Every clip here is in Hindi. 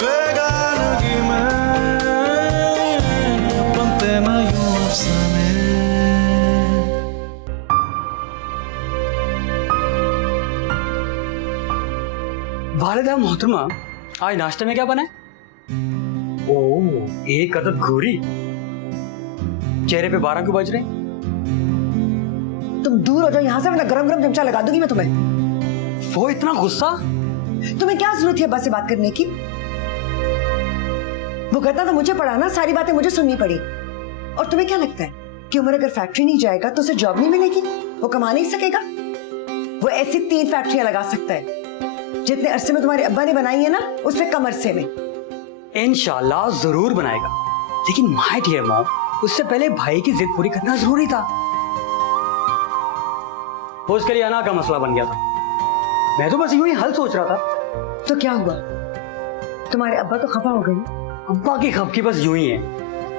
बेगानगी में बनते ना यूं अफसाने। वालिदा मोहतरमा, आज नाश्ते में क्या बना है? ओह, एक अदद घोरी। चेहरे पे 12 क्यों बज रहे हैं? तुम दूर हो जाओ यहाँ से, वरना गरम गरम चमचा लगा दूंगी मैं तुम्हें। वो इतना गुस्सा? तुम्हें क्या जरूरत है अब्बा से बात करने की? वो कहता था मुझे पढ़ाना, सारी बातें मुझे सुननी पड़ी। और तुम्हें क्या लगता है कि उमर अगर फैक्ट्री नहीं जाएगा तो उसे जॉब नहीं मिलेगी? वो कमा नहीं सकेगा? वो ऐसी 3 फैक्ट्रियां लगा सकता है जितने अरसे में तुम्हारे अब्बा ने बनाई है ना, उससे कम अरसे में। इंशाल्लाह जरूर बनाएगा, लेकिन माय डियर मॉम, उससे पहले भाई की जिद पूरी करना जरूरी था। वो उसके लिए अना का मसला बन गया था। मैं तो बस यूं ही हल सोच रहा था। तो क्या हुआ? तुम्हारे अब्बा तो खफा हो गए। अब्बा की खपकी बस यूं ही है,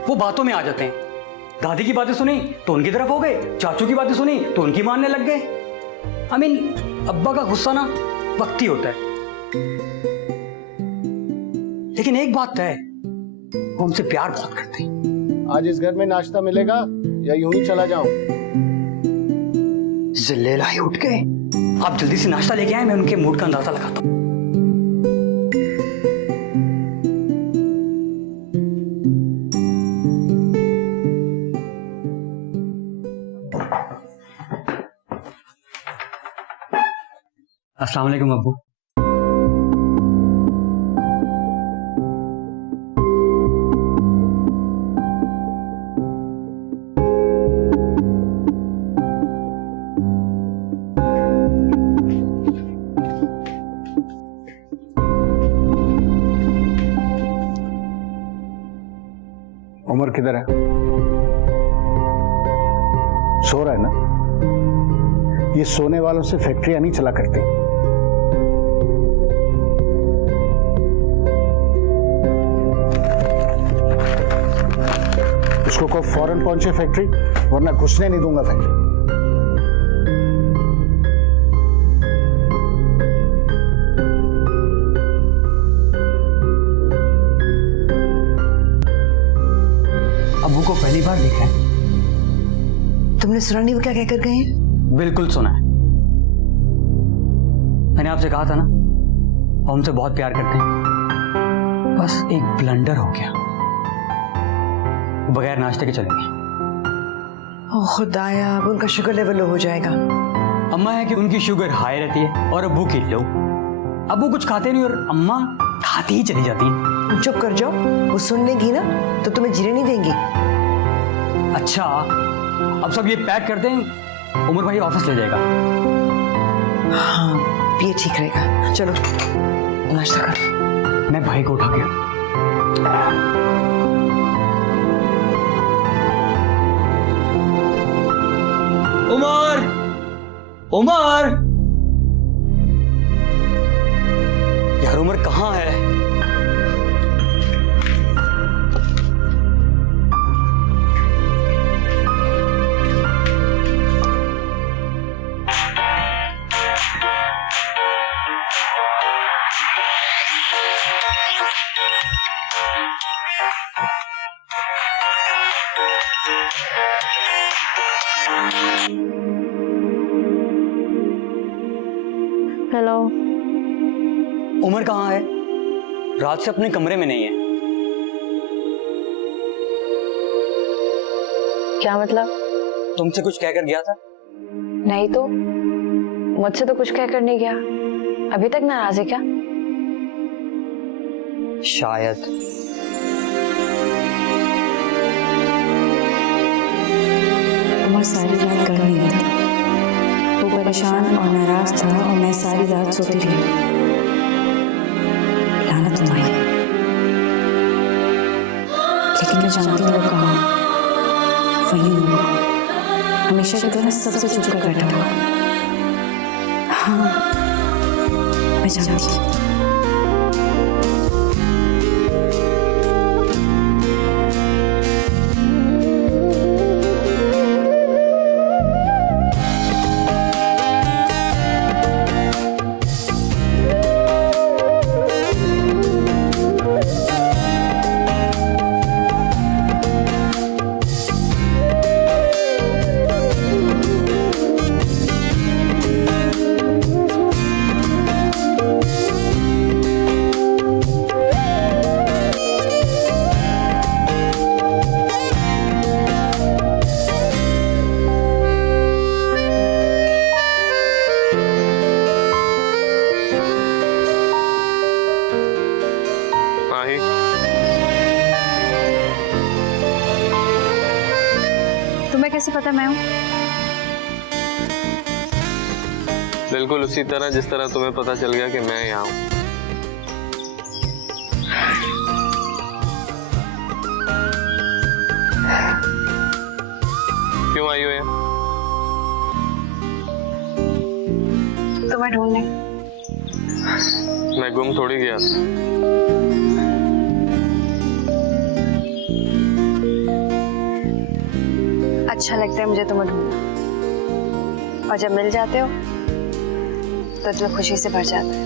वो बातों में आ जाते हैं। दादी की बातें सुनी तो उनकी तरफ हो गए, चाचू की बातें सुनी तो उनकी मानने लग गए। आई मीन, अब्बा का गुस्सा ना वक्ती होता है, लेकिन एक बात तय है, वो हमसे प्यार बहुत करते हैं। आज इस घर में नाश्ता मिलेगा या यूं ही चला जाऊं? जिल्लेला ही उठ गए। आप जल्दी से नाश्ता लेके आए, मैं उनके मूड का अंदाजा लगाता हूँ। अस्सलाम वालेकुम अब्बू। उमर किधर है? सो रहा है ना? ये सोने वालों से फैक्ट्रियां नहीं चला करती। उसको को फौरन पहुंचे फैक्ट्री, वरना घुसने नहीं दूंगा फैक्ट्री। अब्बू को पहली बार देखा है। तुमने सुना नहीं वो क्या कहकर गए हैं? बिल्कुल सुना है। मैंने आपसे कहा था ना, वो हमसे बहुत प्यार करते हैं। बस एक ब्लंडर हो गया, वो बगैर नाश्ते के चले गए। ओ खुदाया, अब उनका शुगर लेवल लो हो जाएगा। अम्मा है कि उनकी शुगर हाई रहती है और अब्बू की लो। अब्बू कुछ खाते नहीं और अम्मा खाती ही चली जाती है। चुप कर जाओ, वो सुन लेगी ना तो तुम्हें जीने नहीं देंगी। अच्छा, अब सब ये पैक कर दें, उमर भाई ऑफिस ले जाएगा। हाँ, ये ठीक रहेगा। चलो नाश्ता करो। मैं भाई को उठा के उमर, उमर, यार उमर कहाँ है? हेलो। उमर कहाँ है? रात से अपने कमरे में नहीं है। क्या मतलब? तुमसे कुछ कहकर गया था? नहीं तो, मुझसे तो कुछ कहकर नहीं गया। अभी तक नाराज है क्या? शायद। उमर सारी रात घर नहीं था। वो परेशान और नाराज था और मैं सारी रात सोती रही। लानत तुम्हारी। लेकिन मैं जानती हूँ वो कहाँ, वहीं हूँ। हमेशा की तरह सबसे चुप कर बैठा हुआ। हाँ, मैं जानती हूँ। माही, तुम्हें कैसे पता मैं हूँ? बिल्कुल उसी तरह जिस तरह तुम्हें पता चल गया कि मैं यहाँ हूँ। क्यों आई हो यहाँ? तुम्हें ढूंढने। मैं गुम थोड़ी गया था। अच्छा लगता है मुझे तुम्हें ढूंढना, और जब मिल जाते हो तो दिल खुशी से भर जाता है,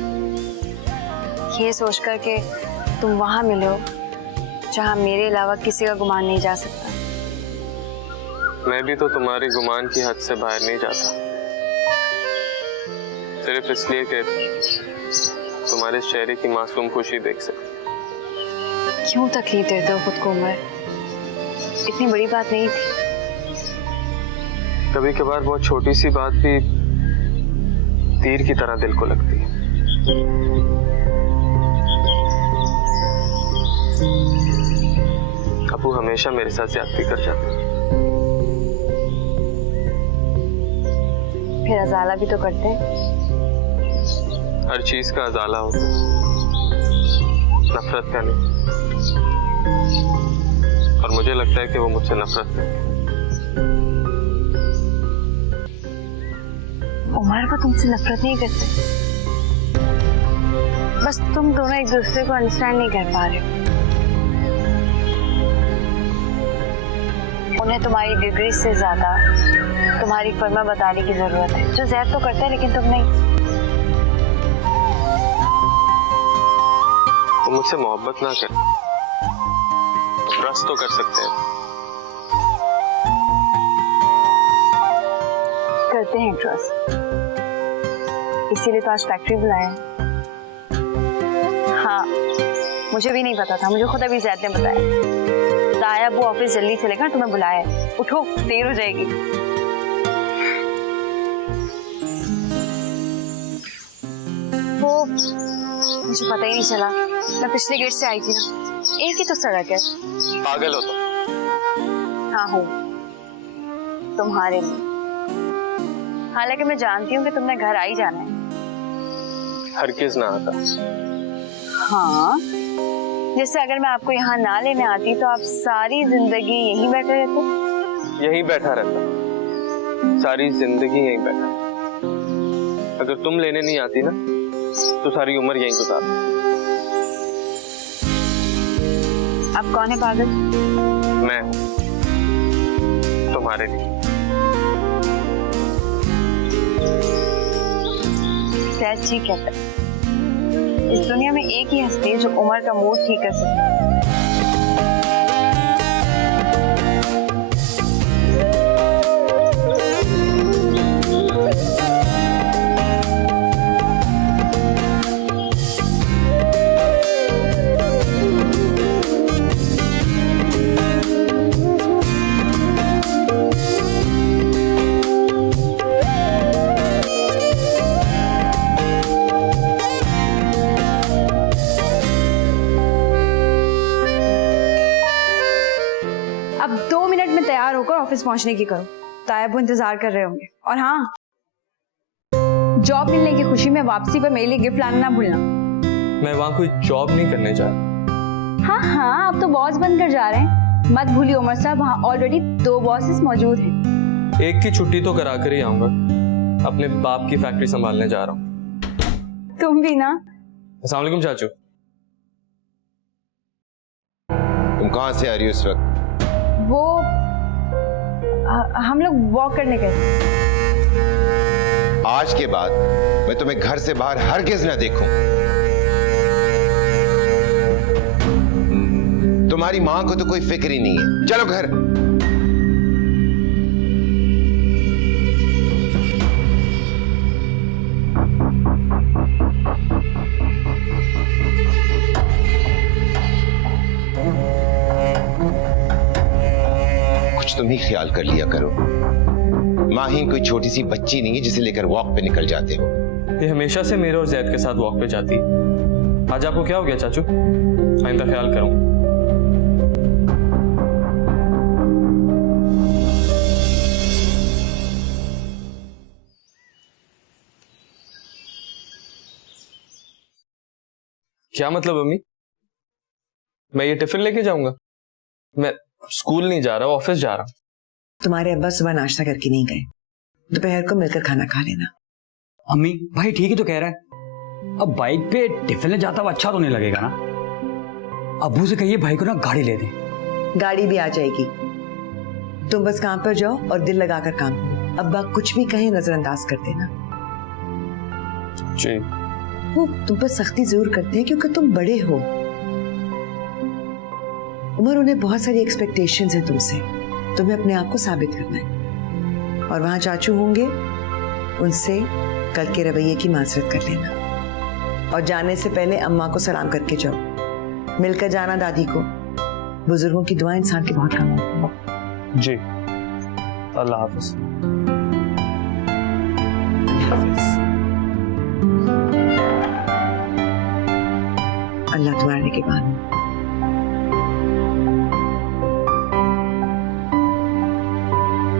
ये सोचकर कि तुम वहां मिले हो जहां मेरे अलावा किसी का गुमान नहीं जा सकता। मैं भी तो तुम्हारी गुमान की हद से बाहर नहीं जाता, सिर्फ इसलिए कि तुम्हारे चेहरे की मासूम खुशी देख सके। क्यों तकलीफ देते हो खुद को उमर? इतनी बड़ी बात नहीं थी। कभी कभार बहुत छोटी सी बात भी तीर की तरह दिल को लगती है। अबू हमेशा मेरे साथ ज्यादती कर जाते हैं। फिर अजाला भी तो करते हैं। हर चीज का अजाला होता है, नफरत का नहीं। और मुझे लगता है कि वो मुझसे नफरत करते हैं। उमर वो तुमसे नफरत नहीं करते, बस तुम दोनों एक दूसरे को अंडरस्टैंड नहीं कर पा रहे हो। उन्हें तुम्हारी डिग्री से ज्यादा तुम्हारी फर्मा बताने की जरूरत है, जो जैद तो करता है लेकिन तुम नहीं। वो मुझसे मोहब्बत ना कर, ट्रस्ट तो कर सकते हैं। करते हैं ट्रस्ट, इसीलिए तो आज फैक्ट्री बुलाया है। हाँ, मुझे भी नहीं पता था, मुझे खुद अभी जैद ने बताया। ताया वो ऑफिस जल्दी चलेगा, तुम्हें बुलाया है। उठो, देर हो जाएगी। वो मुझे पता ही नहीं चला, मैं पिछले गेट से आई थी ना, एक ही तो सड़क है। पागल हो तुम। हाँ हूँ, तुम्हारे लिए। हालांकि मैं जानती हूँ कि तुमने घर आई जाना है। हरगिज़ ना आता। हाँ, जैसे अगर मैं आपको यहाँ ना लेने आती तो आप सारी जिंदगी यहीं बैठे रहते। यहीं बैठा रहता, सारी जिंदगी यहीं बैठा। अगर तुम लेने नहीं आती ना तो सारी उम्र यहीं गुजार। आप कौन है पागल? मैं तुम्हारे लिए। शायद ठीक कहता है, इस दुनिया में एक ही हस्ती है जो उमर का मूड ठीक कर सकती है। अब 2 मिनट में तैयार होकर ऑफिस पहुंचने की करो, ताया वो इंतजार कर रहे होंगे। और हाँ, जॉब मिलने की खुशी में वापसी पर मेरे लिए गिफ्ट लाना ना भूलना। मैं वहां कोई जॉब नहीं करने जा रहा। हाँ हाँ, अब तो बॉस बनकर जा रहे हैं। मत भूलिए उमर साहब, वहाँ ऑलरेडी 2 बॉसेस मौजूद हैं। एक की छुट्टी तो करा कर ही आऊंगा, अपने बाप की फैक्ट्री संभालने जा रहा हूँ। तुम भी ना। अस्सलाम वालेकुम चाचू। तुम कहाँ से आ रही हो इस वक्त? वो हम लोग वॉक करने गए। आज के बाद मैं तुम्हें घर से बाहर हरगिज ना देखूं। तुम्हारी मां को तो कोई फिक्र ही नहीं है। चलो घर। कुछ तुम ही ख्याल कर लिया करो। माहीन कोई छोटी सी बच्ची नहीं है जिसे लेकर वॉक पे निकल जाते हो। ये हमेशा से मेरे और जैद के साथ वॉक पे जाती है। आज आपको क्या हो गया चाचू? आइंदा ख्याल करूं। क्या मतलब अम्मी? मैं ये टिफिन लेके जाऊंगा? मैं स्कूल नहीं जा रहा, ऑफिस जा रहा हूं। तुम्हारे अब्बा सुबह नाश्ता करके नहीं गए, दोपहर को मिलकर खाना खा लेना। अम्मी भाई ठीक ही तो कह रहा है, अब बाइक पे टिफिन ले जाता हुआ अच्छा तो नहीं लगेगा ना। अब्बू से कहिए भाई को ना गाड़ी ले दे। गाड़ी भी आ जाएगी, तुम बस काम पर जाओ और दिल लगाकर काम करो। अब्बा कुछ भी कहे नजरअंदाज कर देना। जी। वो तुम पर सख्ती जरूर करते हैं क्योंकि तुम बड़े हो। उमर, उन्हें बहुत सारी एक्सपेक्टेशंस हैं तुमसे, तुम्हें अपने आप को साबित करना है। और वहां चाचू होंगे, उनसे कल के रवैये की माजरत कर लेना। और जाने से पहले अम्मा को सलाम करके जाओ, मिलकर जाना दादी को। बुजुर्गों की दुआ इंसान के बहुत काम आती है। जी, अल्लाह हाफिज। अल्लाह तुम्हारे के बाद।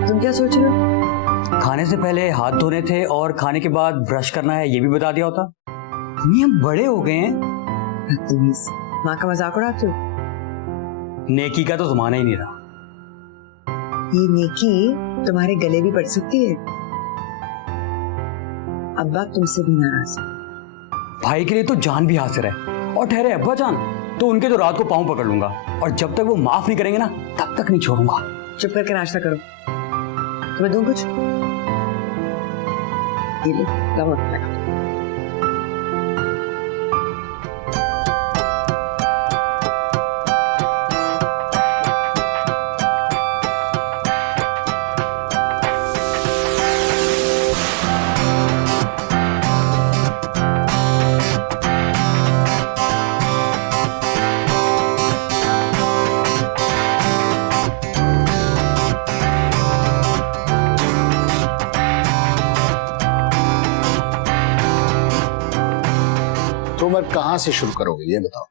तुम क्या सोच रहे हो? खाने से पहले हाथ धोने थे और खाने के बाद ब्रश करना है, ये भी बता दिया होता। अम्मी हम बड़े हो गए हैं। बदतमीज, माँ का मजाक उड़ाते हो। नेकी का तो जमाना ही नहीं रहा। ये नेकी तुम्हारे गले भी पड़ सकती है। अब्बा तुमसे भी नाराज है। भाई के लिए तो जान भी हाजिर है, और ठहरे अब्बा जान तो उनके तो रात को पाँव पकड़ लूंगा, और जब तक वो माफ नहीं करेंगे ना तब तक नहीं छोड़ूंगा। चुप करके नाश्ता करो। तुम्हें दूं कुछ? ये लो, लाओ अपना खाओ। तो मैं कहां से शुरू करोगे ये बताओ।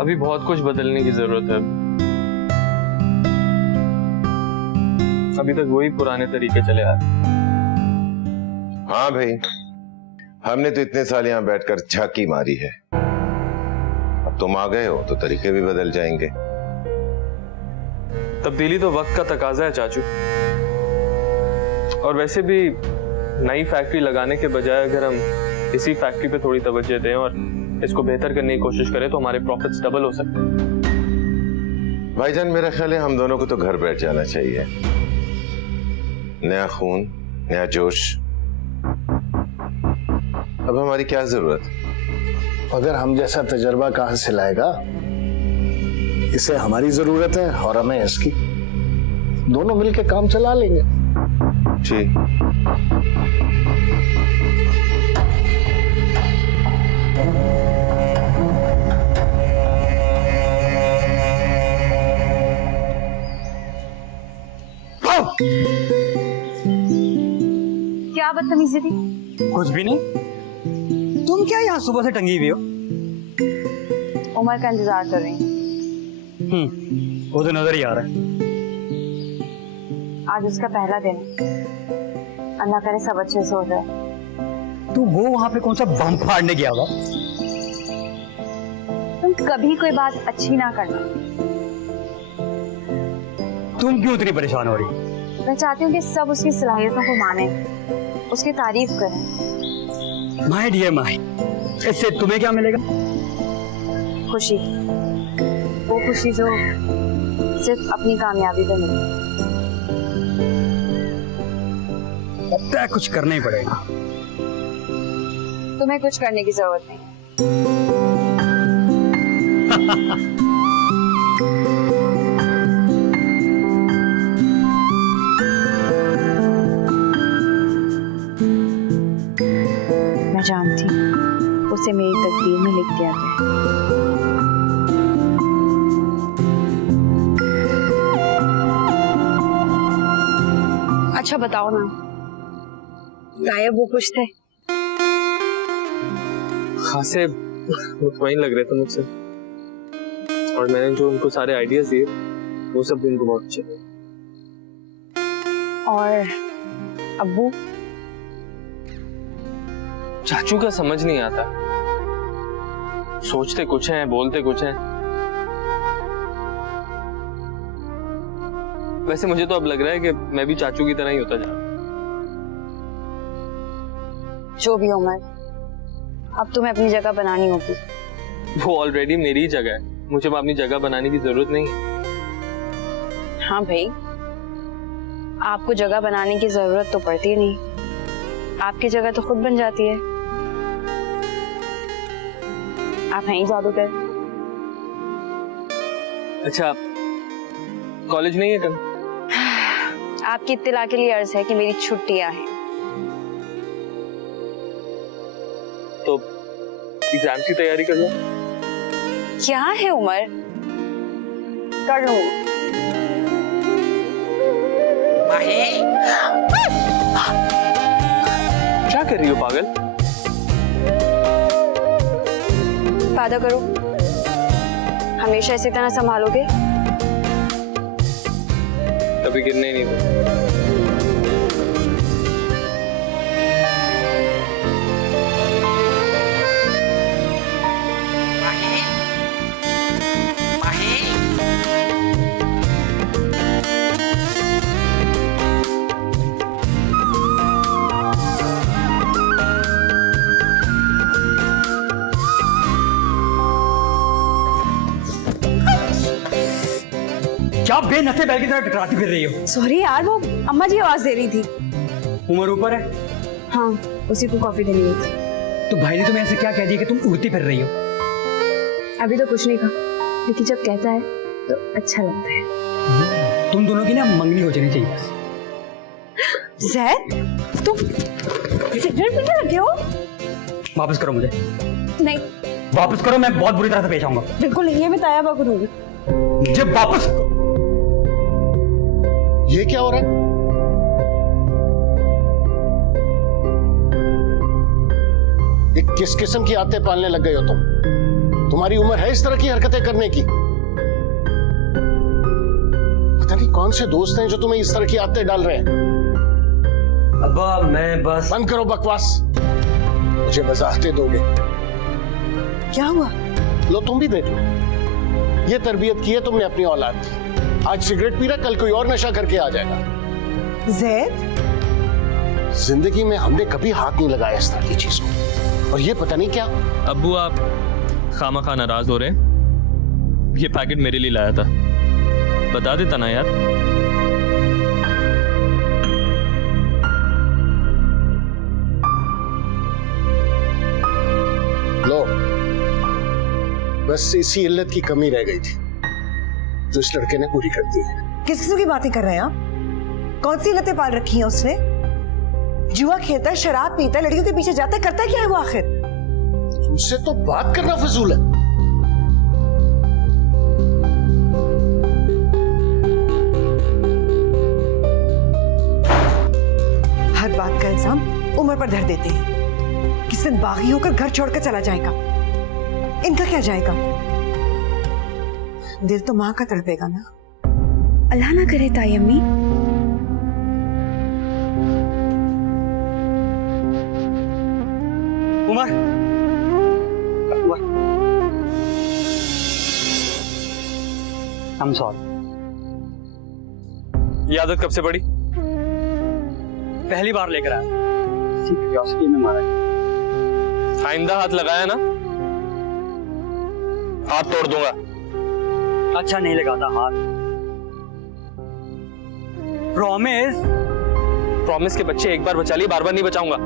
अभी बहुत कुछ बदलने की जरूरत है। अभी तक वही पुराने तरीके चले आ रहे। हाँ भाई, हमने तो इतने साल यहाँ बैठकर झांकी मारी है। अब तुम आ गए हो तो तरीके भी बदल जाएंगे। तब्दीली तो वक्त का तकाजा है चाचू। और वैसे भी नई फैक्ट्री लगाने के बजाय अगर हम इसी फैक्ट्री पे थोड़ी तवज्जो दें और इसको बेहतर करने की कोशिश करें तो हमारे प्रॉफिट्स डबल हो सकते हैं। भाईजान, मेरा ख्याल है हम दोनों को तो घर बैठ जाना चाहिए। नया खून, नया जोश। अब हमारी क्या जरूरत? अगर हम जैसा तजर्बा कहां से लाएगा? इसे हमारी जरूरत है और हमें इसकी। दोनों मिलकर काम चला लेंगे। ठीक। क्या बदतमीजी थी? कुछ भी नहीं। तुम क्या यहाँ सुबह से टंगी हुई हो? उमर का इंतजार कर रही हूँ। वो तो नजर ही आ रहा है। आज उसका पहला दिन, अल्लाह करे सब अच्छे से हो जाए। तू वो वहां पे कौन सा बम फाड़ने गया था? तुम कभी कोई बात अच्छी ना करना। तुम क्यों इतनी परेशान हो रही? मैं चाहती हूँ कि सब उसकी सलाहियतों को माने, उसकी तारीफ करें। माय डियर माय, इससे तुम्हें क्या मिलेगा? खुशी, वो खुशी जो सिर्फ अपनी कामयाबी पे मिले। लगता है कुछ करना ही पड़ेगा। तुम्हें कुछ करने की जरूरत नहीं। मैं जानती हूँ उसे मेरी तकदीर में लिख दिया गया। अच्छा बताओ ना, गायब वो कुछ थे? खासे मुतमईन लग रहे थे मुझसे, और मैंने जो उनको सारे आइडियाज दिए वो सब भी उनको बहुत अच्छे लगे। और अब्बू? चाचू का समझ नहीं आता, सोचते कुछ हैं बोलते कुछ हैं। वैसे मुझे तो अब लग रहा है कि मैं भी चाचू की तरह ही होता जा रहा हूं। जो भी उमर, अब तुम्हें अपनी जगह बनानी होगी। वो ऑलरेडी मेरी ही जगह है, मुझे अब अपनी जगह बनाने की जरूरत नहीं है। हाँ भाई, आपको जगह बनाने की जरूरत तो पड़ती नहीं, आपकी जगह तो खुद बन जाती है। आप हैं ही जादूगर। अच्छा, कॉलेज नहीं है कल? आपकी इत्तिला के लिए अर्ज है कि मेरी छुट्टियां हैं। तो एग्जाम की तैयारी कर लो। क्या है उमर, कर लूंगी। क्या कर रही हो पागल? वादा करो हमेशा इसी तरह संभालोगे। कभी गिरने ही नहीं दूंगा। क्या बेनसे बैल की तरह टकराती फिर रही हो? सॉरी यार, वो अम्मा जी आवाज दे रही थी। उमर ऊपर है? हाँ, उसी को कॉफी देनी हुई थी। तो भाई ने तुम्हें ऐसे क्या कह दिया कि तुम उड़ती फिर रही हो? अभी तो कुछ नहीं कहा, लेकिन जब कहता है तो अच्छा लगता है। तुम दोनों की ना मंगनी हो जानी चाहिए बस। ज़ैद, तुम सिगरेट पीने लगे हो? वापस करो मुझे। नहीं, वापस करो, मैं बहुत बुरी तरह से पेश आऊंगा। बिल्कुल नहीं है, मैं तायाबा करूंगी। मुझे वापस। ये क्या हो रहा है? ये किस किस्म की आदतें पालने लग गए हो तुम? तुम्हारी उम्र है इस तरह की हरकतें करने की? पता नहीं कौन से दोस्त हैं जो तुम्हें इस तरह की आदतें डाल रहे हैं। अब्बा मैं बस। बंद करो बकवास, मुझे वजाहतें दोगे? क्या हुआ? लो तुम भी देख लो, ये तरबियत की है तुमने अपनी औलाद की। आज सिगरेट पी रहा, कल कोई और नशा करके आ जाएगा। ज़ैद, जिंदगी में हमने कभी हाथ नहीं लगाया इस तरह की चीजों, और ये पता नहीं क्या। अब्बू आप खामखा नाराज हो रहे हैं? ये पैकेट मेरे लिए लाया था, बता देता ना यार। लो, बस इसी इल्लत की कमी रह गई थी जो इस लड़के ने पूरी कर दी है। किस किस्म की बातें कर रहे हैं आप? कौन सी लतें पाल रखी हैं उसने? जुआ खेलता है, शराब पीता है, लड़कियों के पीछे जाता है, करता है क्या है वो आखिर? तुमसे तो बात करना फजूल है। हर बात का इल्जाम उम्र पर धर देते हैं। किस दिन बागी होकर घर छोड़कर चला जाएगा, इनका क्या जाएगा? दिल तो माँ का तड़पेगा ना। अल्लाह ना करे ताई अम्मी। Umar, I'm sorry। ये आदत कब से पड़ी? पहली बार लेकर आया, इसी क्यूरियोसिटी में मारा गया। आइंदा हाथ लगाया ना, हाथ तोड़ दूंगा। अच्छा नहीं लगाता हाथ। प्रॉमिस। प्रॉमिस के बच्चे एक बार बचा लिए, बार बार नहीं बचाऊंगा।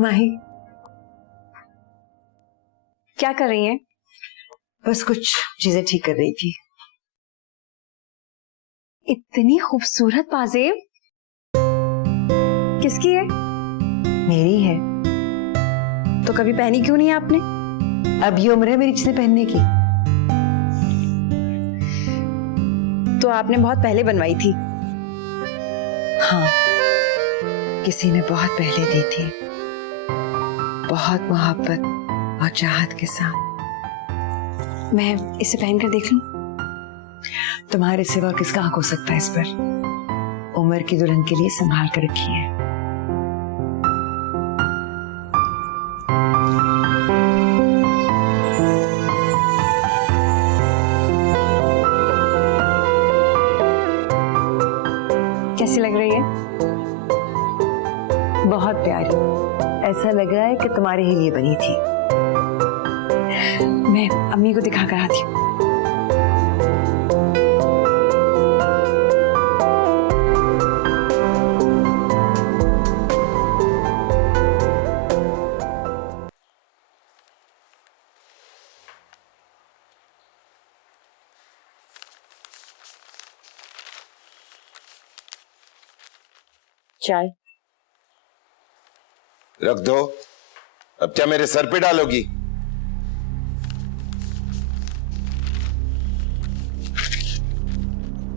माही। क्या कर रही हैं? बस कुछ चीजें ठीक कर रही थी। इतनी खूबसूरत पाजेब किसकी है? मेरी है। तो कभी पहनी क्यों नहीं आपने? अब ये उम्र है मेरी चीजें पहनने की। तो आपने बहुत पहले बनवाई थी। हाँ, किसी ने बहुत पहले दी थी, बहुत मोहब्बत और चाहत के साथ। मैं इसे पहनकर देख लूं? तुम्हारे सिवा किसका हक हो सकता है इस पर? उम्र की दुल्हन के लिए संभाल कर रखी है। कैसी लग रही है? बहुत प्यारी। ऐसा लग रहा है कि तुम्हारे ही लिए बनी थी। मैं अम्मी को दिखा कर आती हूँ। चाय रख दो। अब क्या मेरे सर पे डालोगी?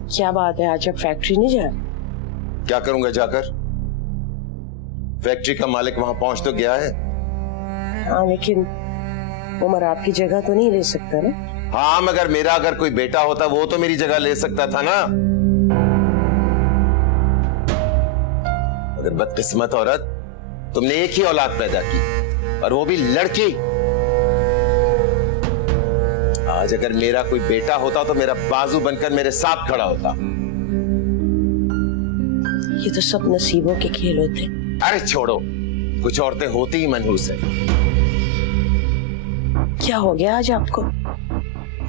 क्या बात है, आज आप फैक्ट्री नहीं जा? क्या करूंगा जाकर? फैक्ट्री का मालिक वहां पहुंच तो गया है। हाँ, लेकिन उमर आपकी जगह तो नहीं ले सकता ना? हाँ, मगर मेरा अगर कोई बेटा होता वो तो मेरी जगह ले सकता था ना। मगर बदकिस्मत औरत, तुमने एक ही औलाद पैदा की और वो भी लड़की। आज अगर मेरा कोई बेटा होता तो मेरा बाजू बनकर मेरे साथ खड़ा होता। ये तो सब नसीबों के खेल होते। अरे छोड़ो, कुछ औरतें होती ही मनहूस है। क्या हो गया आज आपको?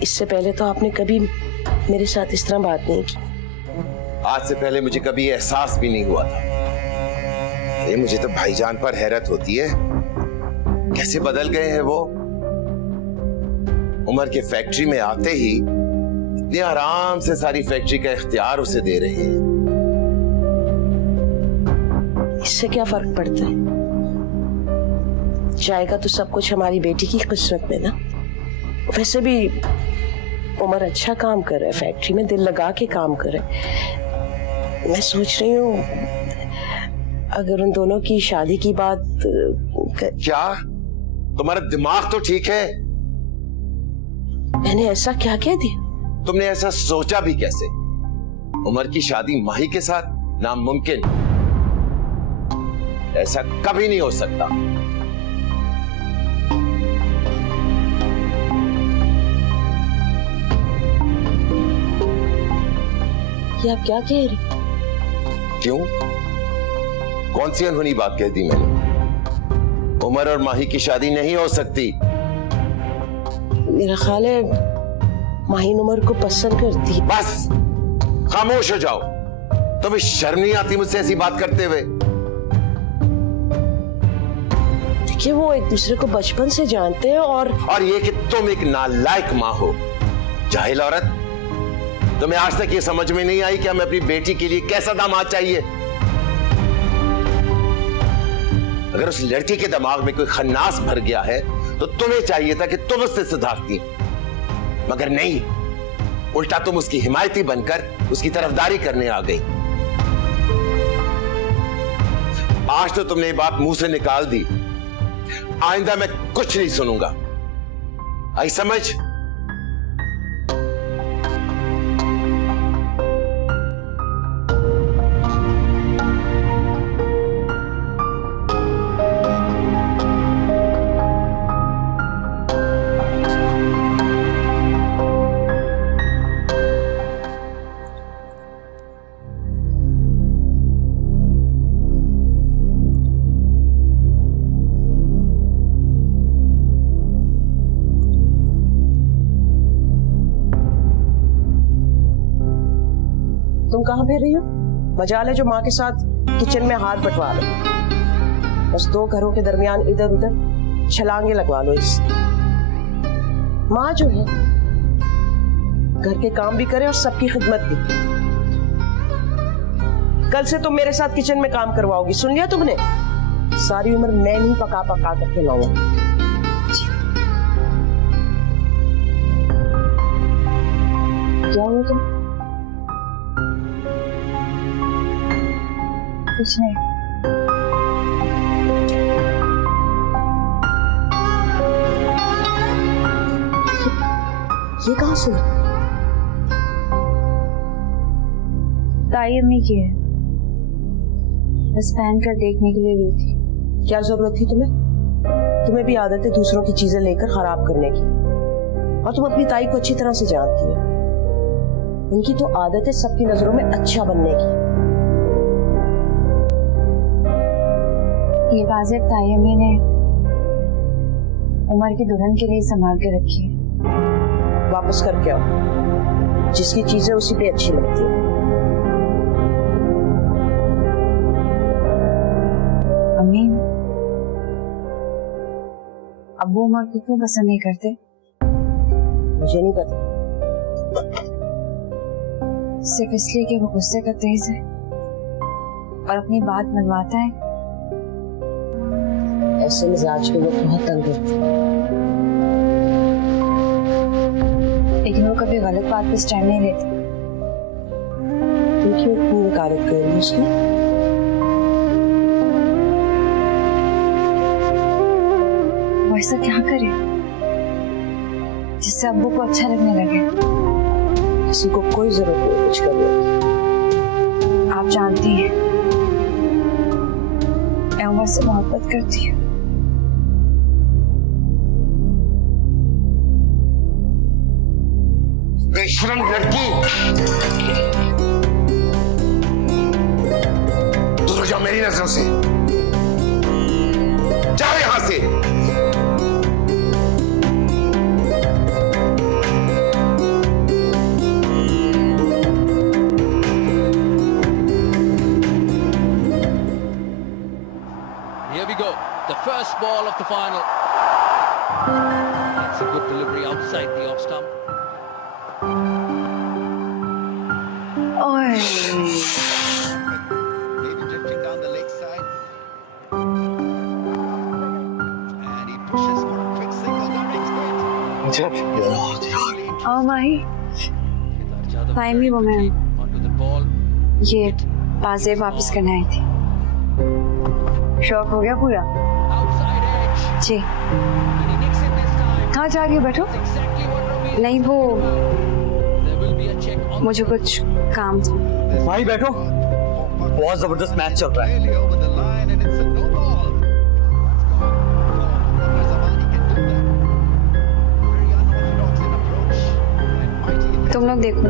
इससे पहले तो आपने कभी मेरे साथ इस तरह बात नहीं की। आज से पहले मुझे कभी एहसास भी नहीं हुआ था। ये मुझे तो भाईजान पर हैरत होती है, कैसे बदल गए हैं वो। उमर के फैक्ट्री में आते ही इतने आराम से सारी फैक्ट्री का इख्तियार उसे दे रहे हैं। इससे क्या फर्क पड़ता है? जाएगा तो सब कुछ हमारी बेटी की किस्मत में ना। वैसे भी उमर अच्छा काम कर रहा है, फैक्ट्री में दिल लगा के काम कर रहा है। मैं सोच रही हूँ अगर उन दोनों की शादी की बात क्या तुम्हारा दिमाग तो ठीक है? मैंने ऐसा क्या कह दिया? तुमने ऐसा सोचा भी कैसे? उमर की शादी माही के साथ नामुमकिन, ऐसा कभी नहीं हो सकता। ये आप क्या कह रहे? क्यों? कौन सी अनहोनी बात कह दी मैंने? उमर और माही की शादी नहीं हो सकती। मेरा ख्याल है माहीन उमर को पसंद करती है। बस खामोश हो जाओ। तुम्हें शर्म नहीं आती मुझसे ऐसी बात करते हुए? देखिए, वो एक दूसरे को बचपन से जानते हैं और ये कि तुम एक नालायक माँ हो, जाहिल औरत। तुम्हें आज तक ये समझ में नहीं आई कि हमें अपनी बेटी के लिए कैसा दामाद चाहिए? अगर उस लड़की के दिमाग में कोई खन्नास भर गया है तो तुम्हें चाहिए था कि तुम उससे सुधारती, मगर नहीं, उल्टा तुम उसकी हिमायती बनकर उसकी तरफदारी करने आ गई। आज तो तुमने ये बात मुंह से निकाल दी, आइंदा मैं कुछ नहीं सुनूंगा। आई समझ? तुम कहाँ फिर रही हो? मजाल है जो माँ के साथ किचन में हाथ बंटवा लो। बस 2 घरों के दरमियान इधर उधर छलांगे लगवा लो इससे। माँ जो है घर के काम भी करे और सबकी खिदमत भी। कल से तुम मेरे साथ किचन में काम करवाओगी, सुन लिया तुमने? सारी उम्र मैं नहीं पका पका करके लाऊंगा। क्या हुआ तुम? कुछ नहीं। ये कहाँ से? ताई अम्मी की है, बस पहन कर देखने के लिए ली थी। क्या जरूरत थी तुम्हें? तुम्हें भी आदत है दूसरों की चीजें लेकर खराब करने की, और तुम अपनी ताई को अच्छी तरह से जानती हो। उनकी तो आदत है सबकी नजरों में अच्छा बनने की। ये वाजिब ताई अम्मी ने उमर की दुल्हन के लिए संभाल के रखी है। वापस करके आओ, जिसकी चीजें उसी पे अच्छी लगती है। अम्मी, अब्बू उमर को क्यों पसंद नहीं करते? मुझे नहीं पता। सिर्फ इसलिए कि वो गुस्से का तेज है और अपनी बात मनवाता है। ऐसे मिजाज के लोग बहुत तंग करते हैं। लेकिन वो कभी गलत बात पे स्टैंड नहीं लेते। तुम क्यों इतनी वकालत कर रही हो उसकी? वो ऐसा क्या करे जिससे अब्बू को अच्छा लगने लगे? किसी को कोई जरूरत नहीं कुछ करने की। आप जानती हैं मैं उमर से मोहब्बत करती हूँ। बेशरम लड़की, दूर हो जाओ मेरी नजरों से, जाओ यहां से। Here we go, the first ball of the final. It's a good delivery outside the off stump. ओए, Maybe drifting down the leg side. And he pushes for a quick single. That makes great. आओ माही, टाइम ही वो मैं Onto the ball. ये बाजेब वापस करने आई थी। शौक हो गया पूरा? Outside edge. Ji. And he nicks it this time. कहाँ जा रही हो? बैठो। Exactly what Ravi. नहीं, वो There will be a check on. मुझे कुछ काम था। भाई बैठो, बहुत जबरदस्त मैच चल रहा है। Really over the line, and it's a no ball. That's gone. Zamani can do that. Very unorthodox in approach. And mighty in तुम लोग देखो,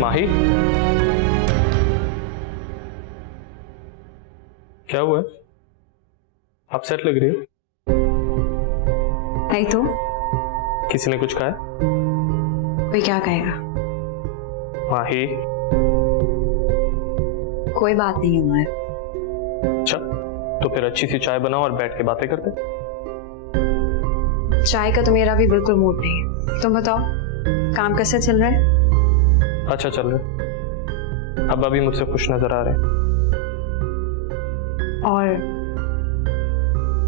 माही, क्या हुआ? अपसेट लग रही हो। नहीं तो किसी ने कुछ कहा है? कोई क्या कहेगा? माही, कोई बात नहीं उमर। अच्छा तो फिर अच्छी सी चाय बनाओ और बैठ के बातें करते। चाय का तो मेरा भी बिल्कुल मूड नहीं है। तुम बताओ, काम कैसे चल रहा है? अच्छा चल रहा है। अब्बा भी मुझसे खुश नजर आ रहे हैं। और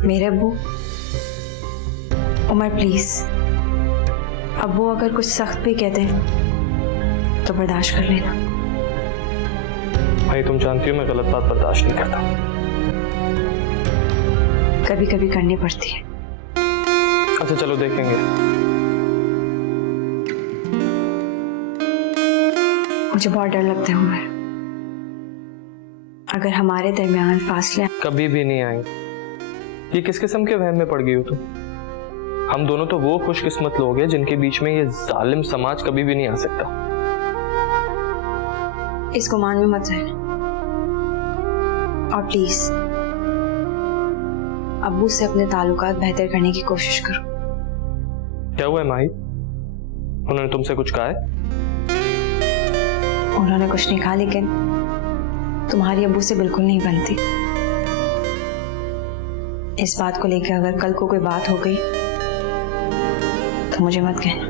मेरे अब्बू? उमर प्लीज, अब्बू अगर कुछ सख्त भी कहते हैं तो बर्दाश्त कर लेना। भाई तुम जानती हो मैं गलत बात बर्दाश्त नहीं करता। कभी कभी करनी पड़ती है। अच्छा चलो देखेंगे। मुझे बहुत डर लगता है उमर, अगर हमारे दरमियान फासले। कभी भी नहीं आएंगे। ये किस किस्म के वहम में पड़ गई हो तुम? हम दोनों तो वो खुशकिस्मत लोग हैं जिनके बीच में ये जालिम समाज कभी भी नहीं आ सकता। इस गुमान में मत रहना, और प्लीज अब्बू से अपने ताल्लुकात बेहतर करने की कोशिश करो। क्या हुआ है माही? उन्होंने तुमसे कुछ कहा है? उन्होंने कुछ नहीं कहा, लेकिन तुम्हारी अब्बू से बिल्कुल नहीं बनती। इस बात को लेकर अगर कल को कोई बात हो गई तो मुझे मत कहना।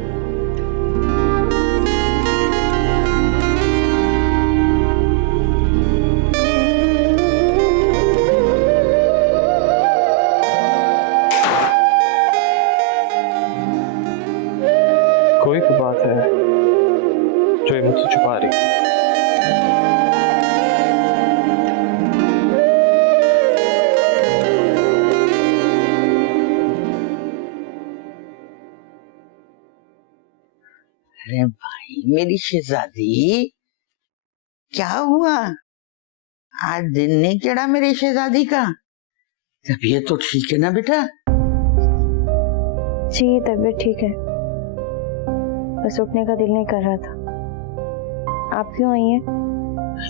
कोई तो बात है जो ये मुझसे छुपा रही है। अरे भाई मेरी शहजादी, क्या हुआ? आज दिन नहीं चढ़ा मेरी शहजादी का? तबीयत तो ठीक है ना बेटा? जी तबीयत ठीक है, बस उठने का दिल नहीं कर रहा था। आप क्यों आई हैं?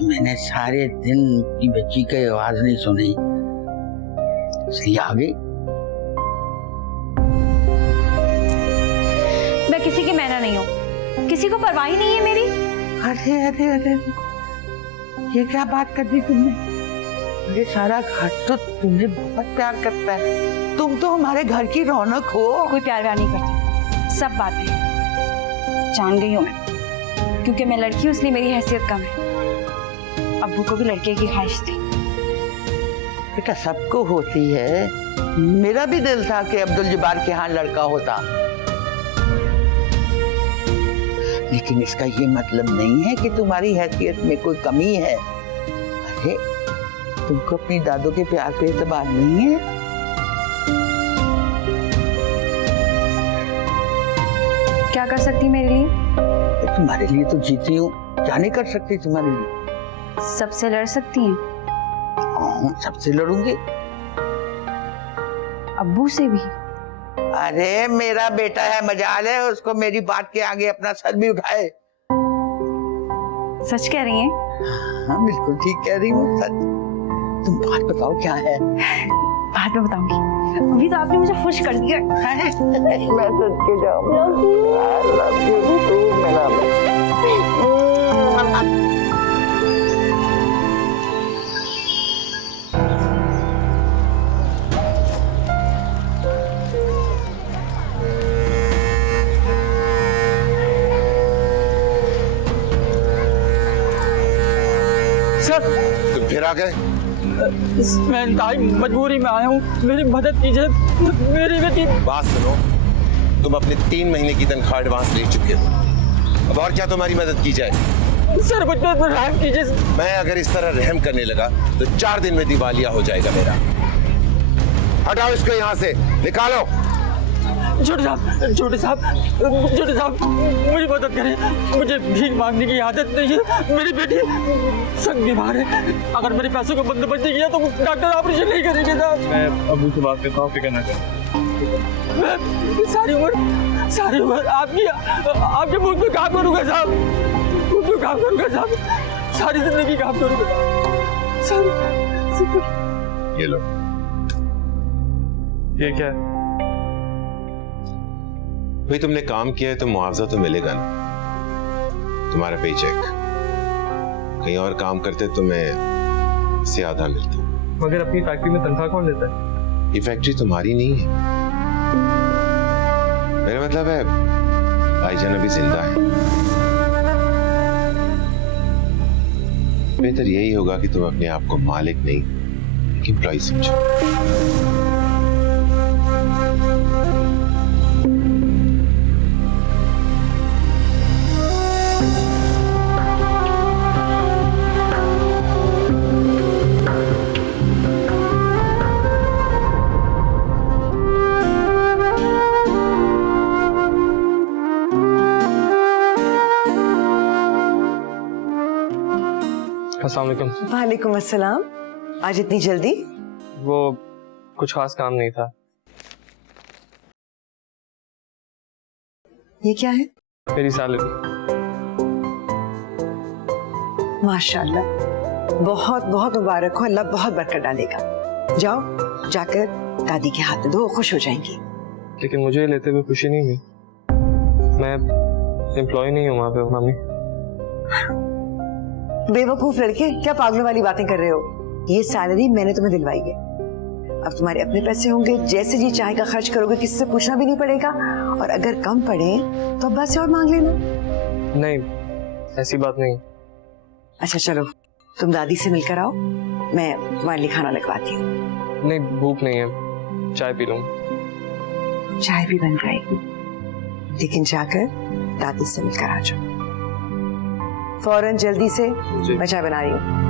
मैंने सारे दिन की बच्ची की आवाज नहीं सुनी, इसलिए आ गई। मैं किसी की मैना नहीं हूँ, किसी को परवाह ही नहीं है मेरी। अरे अरे अरे, ये क्या बात कर दी तुमने? ये सारा घर तो तुम्हें बहुत प्यार करता है, तुम तो हमारे घर की रौनक हो। कोई प्यार व्यार नहीं करती, सब बातें जान गई हूँ मैं, क्योंकि मैं लड़की हूँ इसलिए मेरी हैसियत कम है। अब्बू को भी लड़के की ख्वाहिश थी। बेटा सबको होती है, मेरा भी दिल था कि अब्दुल जब्बार के यहाँ लड़का होता, लेकिन इसका ये मतलब नहीं है कि तुम्हारी हैसियत में कोई कमी है। अरे तुमको अपनी दादों के प्यार पे एतबार नहीं है? क्या कर सकती मेरे लिए? तुम्हारे लिए तो जीती हूँ, क्या नहीं कर सकती तुम्हारे लिए? सबसे लड़ सकती हैं? हाँ, सबसे लड़ूंगी। अब्बू से भी? अरे मेरा बेटा है, मजाल है उसको मेरी बात के आगे अपना सर भी उठाए। सच कह रही हैं? हाँ बिल्कुल ठीक कह रही हूँ, सच। तुम बात बताओ क्या है? बाद में बताऊंगी, अभी तो आपने मुझे खुश कर दिया। मैं सच के जाऊंगी। तुम फिर आ गए? मैं इंतहाई मजबूरी में आया हूँ, मेरी मदद कीजिए। मेरी बेटी। बात सुनो, तुम अपने 3 महीने की तनख्वाह एडवांस ले चुके हो, अब और क्या तुम्हारी मदद की जाए? सर कुछ तो रहम कीजिए। मैं अगर इस तरह रहम करने लगा तो 4 दिन में दिवालिया हो जाएगा मेरा। हटाओ इसको यहाँ से, निकालो। छोटे साहब, मुझे मदद करें, मुझे भीख मांगने की आदत नहीं है। मेरी बेटी सख्त बीमार है, अगर मेरे पैसों का बंदोबस्त नहीं किया तो डॉक्टर ऑपरेशन नहीं करेंगे साहब। मैं अब्बू से बात करता हूँ, फिक्र ना कर। मैं सारी उम्र आपके मुल्क में काम करूंगा साहब, सारी जिंदगी काम करूंगा। ये लो। ये क्या है? भाई तुमने काम किया है तो मुआवजा तो मिलेगा ना, तुम्हारा पे चेक। कहीं और काम करते तुम्हें इससे आधा मिलता। मगर अपनी फैक्ट्री में तनख्वाह कौन देता है? ये फैक्ट्री तुम्हारी नहीं है, मेरा मतलब है भाईजान अभी जिंदा है। बेहतर यही होगा कि तुम अपने आप को मालिक नहीं, एक एम्प्लॉय समझो। अस्सलाम वालेकुम। वालेकुम अस्सलाम। आज इतनी जल्दी? वो कुछ खास काम नहीं था। ये क्या है? मेरी सैलरी। माशाल्लाह, बहुत बहुत मुबारक हो, अल्लाह बहुत बरकत डालेगा। जाओ जाकर दादी के हाथ में दो, खुश हो जाएंगी। लेकिन मुझे लेते हुए खुशी नहीं हुई। मैं एम्प्लॉय नहीं हूँ वहां पे मामी। बेवकूफ लड़के, क्या पागलों वाली बातें कर रहे हो? ये सैलरी मैंने तुम्हें दिलवाई है। अब तुम्हारे अपने पैसे होंगे, जैसे जी चाहेगा खर्च करोगे, किसी से पूछना भी नहीं पड़ेगा। और अगर कम पड़े तो अब बस और मांग लेना। नहीं, ऐसी बात नहीं। अच्छा चलो, तुम दादी से मिलकर आओ, मैं तुम्हारे लिए खाना लगवाती हूँ। नहीं, भूख नहीं है, चाय पी लूंगा। चाय भी बन जाएगी, लेकिन जाकर दादी से मिलकर आ जाओ फौरन, जल्दी से। जी। मैं चाय बना रही हूँ।